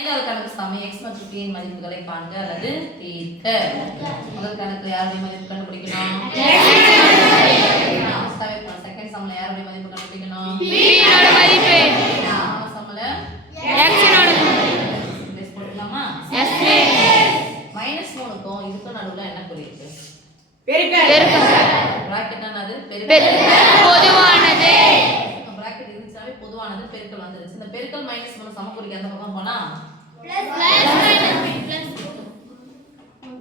ஐந்தாவது கணக்கு சாமி x மற்றும் p இன் மதிப்புகளை காண்க அல்லது தீர்க்க. முதல் கணக்குல யாருடைய மதிப்பு கண்டுபிடிக்கணும்? செகண்ட் சம்ல யாருடைய மதிப்பு கண்டுபிடிக்கணும்? p யோட மதிப்பு. சம்ல x யோட மதிப்பு. பேஸ் போட்டுலாமா? yes miss. -3 க்கும் இதுக்கு நடுவுல என்ன குறி இருக்கு? பெருக்கல். பிராக்கெட் என்னது? பெருக்கல். பொதுவானது. பிராக்கெட் இருந்துச்சாவே பொதுவானது பெருக்கல் வந்துருச்சு. இந்த பெருக்கல் -3 சமக்குறிக்கு அந்த பக்கம் போனா plus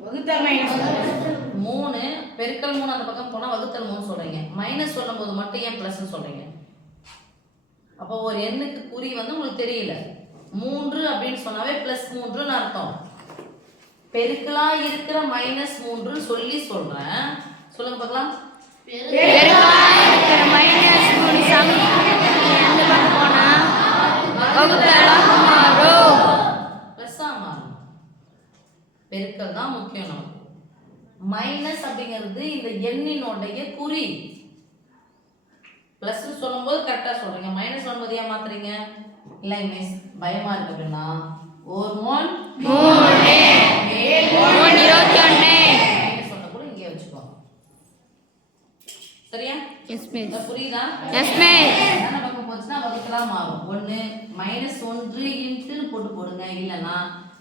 வகுத்தல் -3 பெருக்கல் 3 அந்த பக்கம் போனா வகுத்தல் 3 சொல்றீங்க. மைனஸ் சொல்லும்போது மட்டும் ஏன் பிளஸ் சொல்றீங்க? அப்போ ஒரு எண்ணுக்கு குறி வந்து உங்களுக்கு தெரியல. 3 அப்படினு சொன்னாவே +3 ன்னு அர்த்தம். பெருக்கலா இருக்கிற -3 சொல்லி சொல்றேன். சொல்லுங்க பார்க்கலாம். பெருக்கலா இருக்கிற -3 சம் எந்த பக்கம் போனா வகுத்தலா மாறும். பிளஸ்ஸா மாறும். பெருக்கல் தான் முக்கியம் நமக்கு. மைனஸ் அப்படிங்கிறது இந்த எண்ணினுடைய குறி. பிளஸ் சொல்லும்போது கரெக்டா சொல்றீங்க. மைனஸ் சொல்லும்போது ஏன் மாத்துறீங்க? இல்ல மிஸ் பயமா இருக்கு அப்படின்னா ஒரு 1 3 21 சொன்ன கூட இங்கே வச்சுக்கோ. சரியா? yes miss. புரியுதா? yes miss. என்ன பக்கம் போச்சுன்னா வகுத்தலா மாறும். 1 -1 இன்ட்டு போட்டு போடுங்க. இல்லனா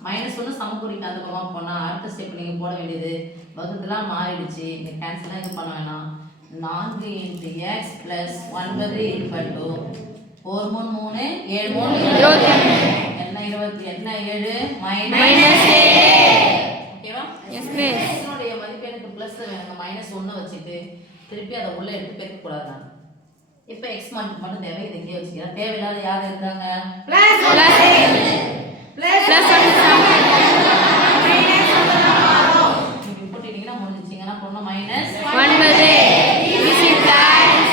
-1 சமக்குறிக்கு அந்த பக்கம் போனா அடுத்த ஸ்டெப் நீங்க போட வேண்டியது வகுத்தலா மாறிடுச்சு. இந்த கேன்சலா இது பண்ண வேணாம். 4 x + 9 = 4 3 7 என்ன 20 என்ன 7 -7. ஓகேவா? yes miss. இதனுடைய மதிப்பு எனக்கு பிளஸ் வேணும். -1 வச்சிட்டு திருப்பி அதை உள்ள எடுத்து பெருக்க கூடாது. நான் இப்போ x மட்டும் தேவை. இது இங்கே வச்சுக்கிறேன். தேவையில்லாத யார் இருக்காங்க? plus நீங்க போட்டுட்டீங்கன்னா முடிஞ்சிச்சிங்கன்னா பொண்ணு -9 easy plus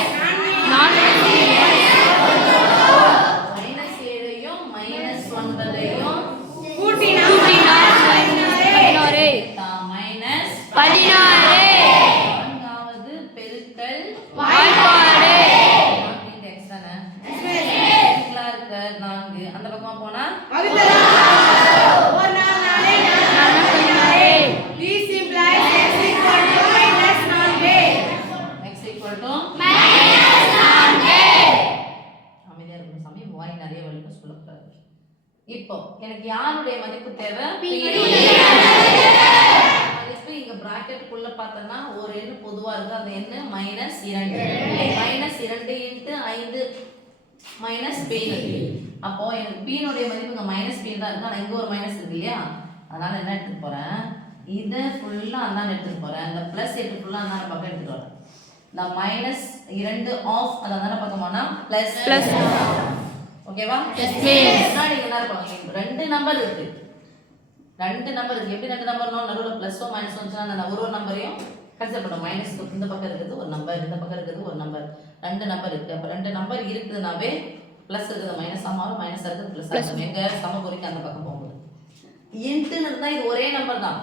-7யும் -9யும் கூட்டினா 16 நான்காவது பெருக்கல் வாய்ப்பாடு. x தானே பெருக்கலா இருக்க 4 அந்த பக்கமா போனா x அமைதியா இருக்கணும் சாமி. வாய் நிறைய வலிக்க சொல்லக்கூடாது. இப்போ எனக்கு யாருடைய மதிப்பு தேவை? p மதிப்பு இங்க பிராக்கெட்டுக்குள்ள பார்த்தனா ஒரு எண் பொதுவா இருக்கு. அந்த எண் -2 -2 5 - p. அப்போ எனக்கு p னுடைய மதிப்பு இங்க -p தான் இருக்கு. ஆனா இங்க ஒரு மைனஸ் இருக்கு இல்லையா? அதனால என்ன எடுத்து போறேன்? இத ஃபுல்லா அந்தாண்ட எடுத்து போறேன். இந்த +8 ஃபுல்லா அந்தாண்ட பக்கம் எடுத்து வரேன். இந்த -2 ஆஃப் அந்தாண்ட பக்கமானா பிளஸ் ஓகேவா? முன்னாடி என்ன இருப்பாங்க? ரெண்டு நம்பர் இருக்கு. ரெண்டு நம்பர் இருக்கு. எப்படி ரெண்டு நம்பர்னா நடுவுல பிளஸோ மைனஸோ வந்துச்சுன்னா அந்த ஒரு நம்பரையும் கன்சிடர் பண்ணுவோம். மைனஸ் இந்த பக்கம் இருக்குது ஒரு நம்பர், இந்த பக்கம் இருக்குது ஒரு நம்பர். ரெண்டு நம்பர் இருக்கு. அப்ப ரெண்டு நம்பர் இருக்குதுனாவே பிளஸ் இருக்குது மைனஸ் மாறும், மைனஸ் இருக்குது பிளஸ் ஆகும். எங்க சமக்குறிக்கு அந்த பக்கம் போகும்போது இன்ட்னு இருந்தா இது ஒரே நம்பர் தான்.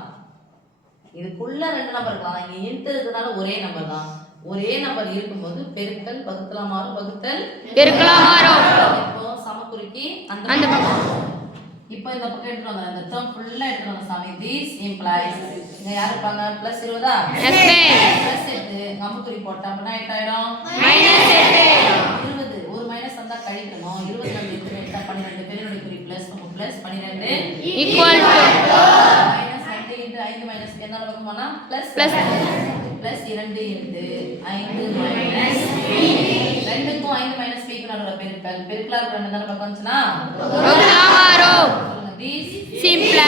இதுக்குள்ள ரெண்டு நம்பர் இருக்கலாம். இங்க இன்ட் இருக்கிறதுனால ஒரே நம்பர் தான். ஒரே நம்பர் இருக்கும்போது பெருக்கல் வகுத்தலா மாறும், வகுத்தல் பெருக்கலா மாறும். இப்போ சமக்குறிக்கு அந்த பக்கம். இப்போ இந்த பக்கம் எடுத்து வந்தா இந்த டேர்ம் ஃபுல்லா எடுத்து வந்தா சாமி. this implies இங்க யார் இருப்பாங்க? +20 yes miss. +8 சமக்குறி போட்டா அப்பனா என்ன ஆயிடும்? -20 ஒரு மைனஸ் வந்தா கழிக்கணும். 20 ல இருந்து 8 12 பேரோட குறி பிளஸ் நம்ம பிளஸ் 12 equal to -2 * 5 மைனஸ் என்ன பக்கம் போனா பிளஸ் plus 2 * 5 2க்கும் 5 - p க்கு நடுவுல பெருக்கல். பெருக்கலா இருக்க ரெண்டு தான பக்கம் வந்துச்சுனா வகுத்தலா மாறும். this simple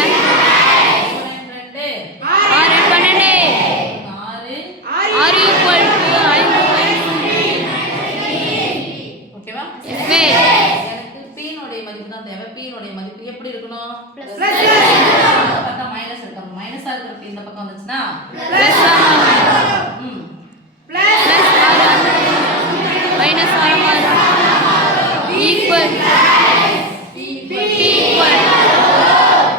2 6 12 6 equal to 5 ஓகேவா? yes miss. எனக்கு p னுடைய மதிப்பு தான் தேவை. p னுடைய மதிப்பு எப்படி இருக்கணும்? plus பக்கம் மைனஸ் இருக்கு. மைனஸா இருக்கிற p இந்த பக்கம் வந்துச்சுனா plus minus equal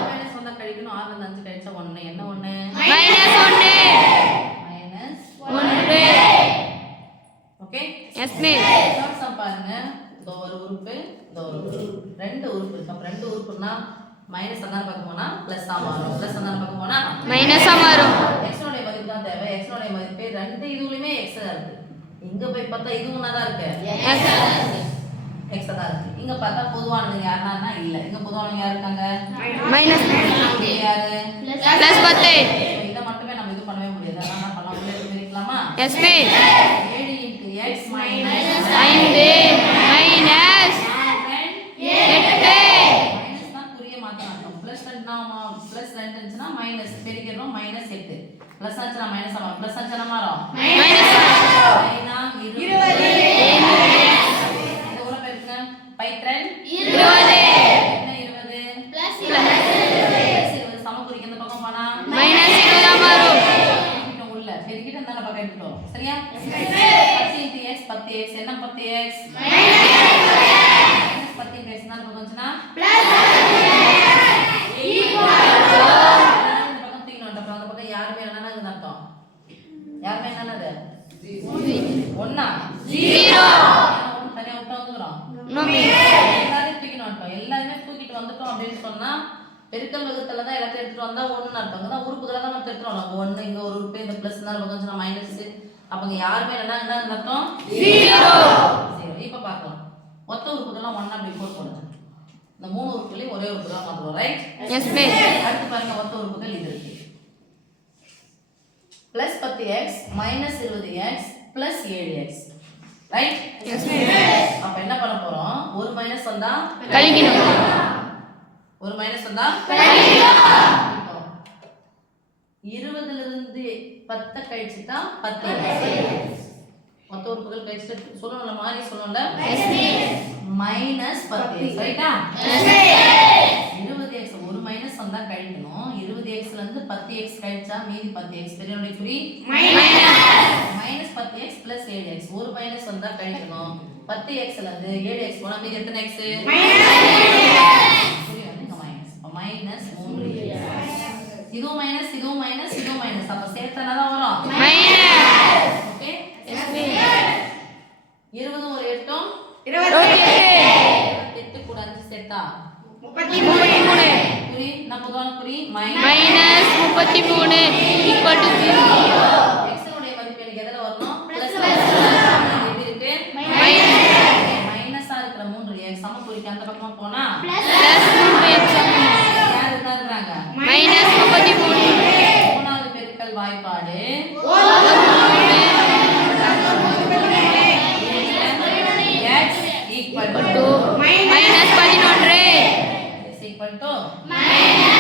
மைனஸ் வந்தா கழிக்கணும். 6 ல இருந்து 5 கழிச்சா 1 என்ன 1 -1 ஓகே yes miss. சம் பாருங்க. இந்த ஒரு உறுப்பு இந்த ஒரு உறுப்பு ரெண்டு உறுப்பு இருக்கு. அப்ப ரெண்டு உறுப்புனா மைனஸ் அந்த பக்கம் போனா பிளஸ் ஆ மாறும். பிளஸ் அந்த பக்கம் போனா மைனஸா மாறும். x உடைய மதிப்பு தான் தேவை. x உடைய மதிப்பு ரெண்டு இதுலயுமே x தான் இருக்கு. இங்க போய் பார்த்தா இது ஒண்ணா தான் இருக்கு. x தான் இருக்கு. இங்க பார்த்தா பொதுவானது யாருன்னா இல்ல. இங்க பொதுவானது யார் இருக்காங்க? மைனஸ் யாரு? பிளஸ் 10. இத மட்டுமே நம்ம இது பண்ணவே முடியாது. அதனால என்ன பண்ணலாம்? உள்ள எழுதிக்கலாமா? Yes miss. 7 * x minus 5 minus 8. Minus தான் குறிய மாத்தணும். பிளஸ் 2 பிளஸ் 2 இருந்துச்சுனா மைனஸ் பெருக்கிறோம் மைனஸ் 8. பிளஸ் ஆச்சுனா மைனஸ் ஆகும். பிளஸ் ஆச்சுனா மாறும். மைனஸ் 20. இந்த ஊர பெருக்குங்க. 5 20. என்ன 20? பிளஸ் 20 சமக்குறிக்கு இந்த பக்கம் போனா மைனஸ் 20 மாறும். பெருக்கிட்டோம் உள்ள. பெருக்கிட்டு அந்த பக்கம் எடுத்துட்டு வரோம். சரியா? 10 * x 10x என்ன 10x? மைனஸ் 10 * x என்ன பக்கம் வந்துச்சுனா பிளஸ் யாருமே என்னன்னு அர்த்தம்? யாருமே என்னது? ஒண்ணா? 0. ஒண்ணு தனியா விட்டு வந்துறோம். No miss. எல்லாரையும் தூக்கிட்டு வந்துட்டோம். எல்லாரையும் தூக்கிட்டு வந்துட்டோம் அப்படின்னு சொன்னா பெருக்கல் வகுத்தல தான் எல்லாத்தையும் எடுத்துட்டு வந்தா 1ன்னு அர்த்தம். அதான் உறுப்புகளை தான் நம்ம எடுத்துட்டு வரோம். 1 இங்க ஒரு உறுப்பு இந்த பிளஸ் தான் பக்கம் சொன்னா மைனஸ். அப்ப இங்க யாருமே என்னன்னு அர்த்தம்? 0. இப்ப பார்க்கலாம். மொத்த உறுப்புகள்லாம் 1 அப்படி போட் பண்ணுங்க. இந்த மூணு உறுப்புகளையும் ஒரே உறுப்பு தான் மாத்துறோம். ரைட்? Yes miss. அடுத்து பாருங்க மொத்த உறுப்புகள் இது இருக்கு. plus 10x minus 20x plus 7x right yes miss. அப்ப என்ன பண்ண போறோம்? ஒரு மைனஸ் வந்தா கழிக்கணும். ஒரு மைனஸ் வந்தா கழிக்கணும். 20 ல இருந்து 10 கழிச்சிட்டா 10x மொத்த உறுப்புகள் கழிச்சிட்டு சொல்லணும்ல மாறி சொல்லணும்ல எஸ் மிஸ். minus 10x ரைட்டா? Yes miss. 20x ஒரு மைனஸ் வந்தா கழிக்கணும். 20x ல இருந்து 10x கழிச்சா மீதி 10x பெரியவனுடைய குறி மைனஸ் 10x plus 7x ஒரு மைனஸ் வந்தா கழிக்கணும். 10x ல இருந்து 7x போனா மீதி எத்தனை x? குறி வந்து இங்க மைனஸ். அப்ப மைனஸ் 3x. இதுவும் மைனஸ் இதுவும் மைனஸ் இதுவும் மைனஸ். அப்ப சேர்த்தனா தான் வரும் மைனஸ். Okay yes miss. 20 ஒரு 8 28 கூட 5 சேர்த்தா 33. குறி நான் பொதுவான குறி மைனஸ் 33 equal to 0. x உடைய மதிப்பு எனக்கு எதல வரணும்? பிளஸ் எப்படி இருக்கு? மைனஸா இருக்கிற 3x சமக்குறிக்கு அந்த பக்கமா போனா பிளஸ் 3x யார் இருக்காங்க? மைனஸ் 33. மூணாவது பெருக்கல் வாய்ப்பாடு x equal to minus 11 is equal to minus